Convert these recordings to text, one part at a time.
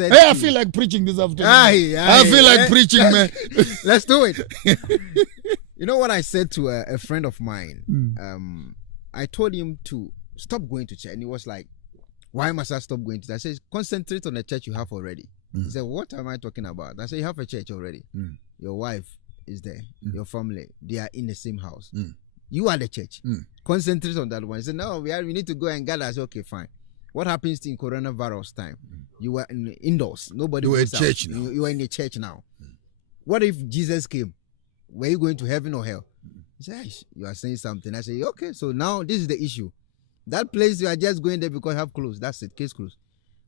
said... Hey, I feel like preaching this afternoon. I feel like preaching, man. Let's do it. You know what I said to a friend of mine? I told him to stop going to church. And he was like, why must I stop going to church? I said, concentrate on the church you have already. He said, what am I talking about? I said, you have a church already. Your wife is there. Your family, they are in the same house. You are the church. Concentrate on that one. He said, no, we need to go and gather. I said, okay, fine. What happens in coronavirus time? You were indoors. Nobody you were in goes church out. now. You are in the church now. What if Jesus came? Were you going to heaven or hell? He said, you are saying something. I said, okay, so now this is the issue. That place you are just going there because you have closed. That's it, case closed.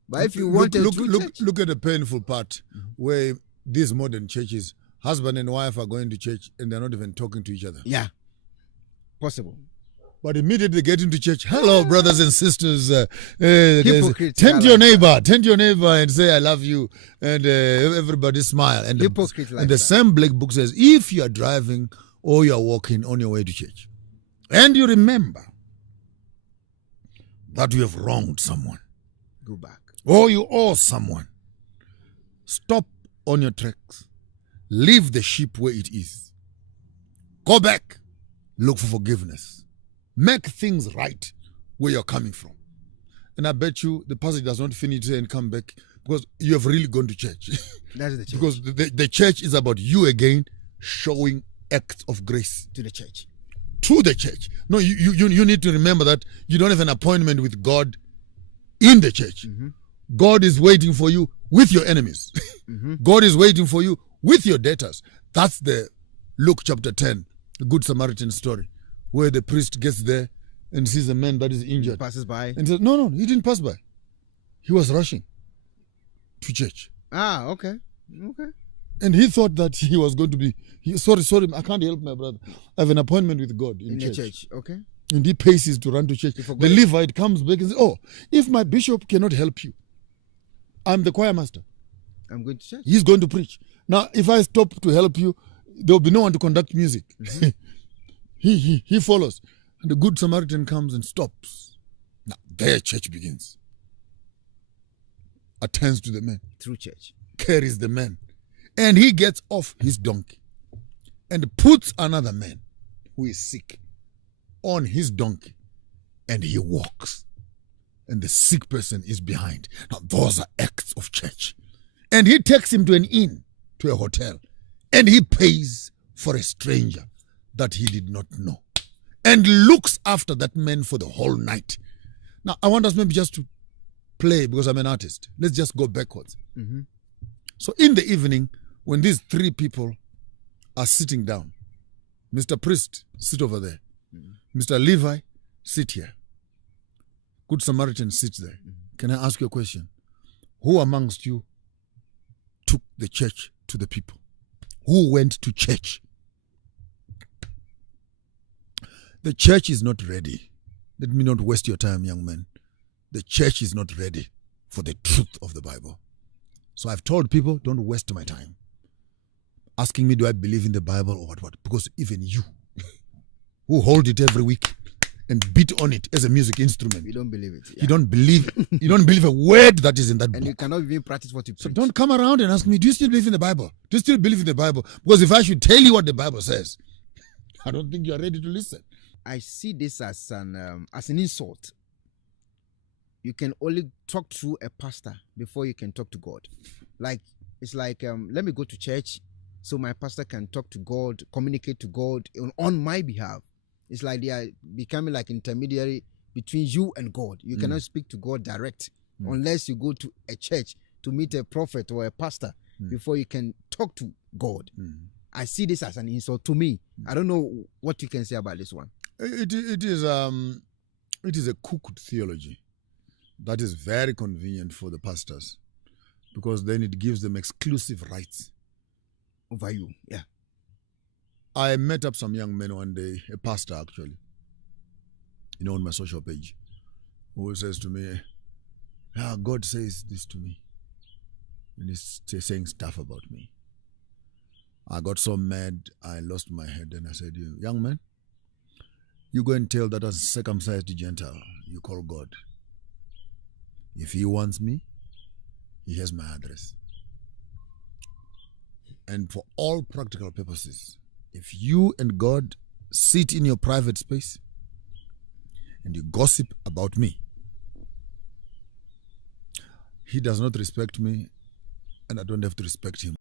But if you want look at the painful part where these modern churches, husband and wife are going to church and they're not even talking to each other. Yeah, possible. But immediately get into church. Hello, brothers and sisters. Tend to your neighbor and say, I love you. And everybody smile. And the same black book says, if you are driving or you are walking on your way to church, and you remember that you have wronged someone, go back. Or you owe someone, stop on your tracks. Leave the ship where it is. Go back. Look for forgiveness. Make things right where you're coming from. And I bet you the pastor does not finish and come back because you have really gone to church. That's the church. Because the church is about you again showing acts of grace. To the church. To the church. No, you need to remember that you don't have an appointment with God in the church. God is waiting for you with your enemies. God is waiting for you with your debtors. That's the Luke chapter 10, the Good Samaritan story, where the priest gets there and sees a man that is injured. He passes by. And says, no, he didn't pass by. He was rushing to church. Ah, okay. And he thought that he was going to be, sorry, I can't help my brother. I have an appointment with God in church. The church, okay. And he paces to run to church. The Levite comes back and says, oh, if my bishop cannot help you, I'm the choir master. I'm going to church. He's going to preach. Now, if I stop to help you, there will be no one to conduct music. He follows. And the Good Samaritan comes and stops. Now, their church begins. Attends to the man. Through church. Carries the man. And he gets off his donkey and puts another man who is sick on his donkey. And he walks. And the sick person is behind. Now, those are acts of church. And he takes him to an inn, to a hotel, and he pays for a stranger that he did not know and looks after that man for the whole night. Now, I want us maybe just to play because I'm an artist. Let's just go backwards. So in the evening, when these three people are sitting down, Mr. Priest, sit over there. Mr. Levi, sit here. Good Samaritan sits there. Can I ask you a question? Who amongst you took the church to the people? Who went to church? The church is not ready. Let me not waste your time, young man. The church is not ready for the truth of the Bible. So I've told people, don't waste my time asking me, do I believe in the Bible or what? Because even you, who hold it every week and beat on it as a music instrument, you don't believe it. Yeah. You don't believe a word that is in that book. And you cannot even practice what you preach. So don't come around and ask me, do you still believe in the Bible? Do you still believe in the Bible? Because if I should tell you what the Bible says, I don't think you are ready to listen. I see this as an insult. You can only talk to a pastor before you can talk to God. It's like, let me go to church so my pastor can talk to God, communicate to God on my behalf. It's like they are becoming like intermediary between you and God. You cannot speak to God direct unless you go to a church to meet a prophet or a pastor before you can talk to God. I see this as an insult to me. I don't know what you can say about this one. It is a cooked theology that is very convenient for the pastors because then it gives them exclusive rights over you. Yeah. I met up some young men one day, a pastor actually, on my social page, who says to me, God says this to me. And he's saying stuff about me. I got so mad, I lost my head, and I said, young man, you go and tell that uncircumcised Gentile you call God. If he wants me, He has my address. And for all practical purposes, if you and God sit in your private space and you gossip about me, he does not respect me, and I don't have to respect him.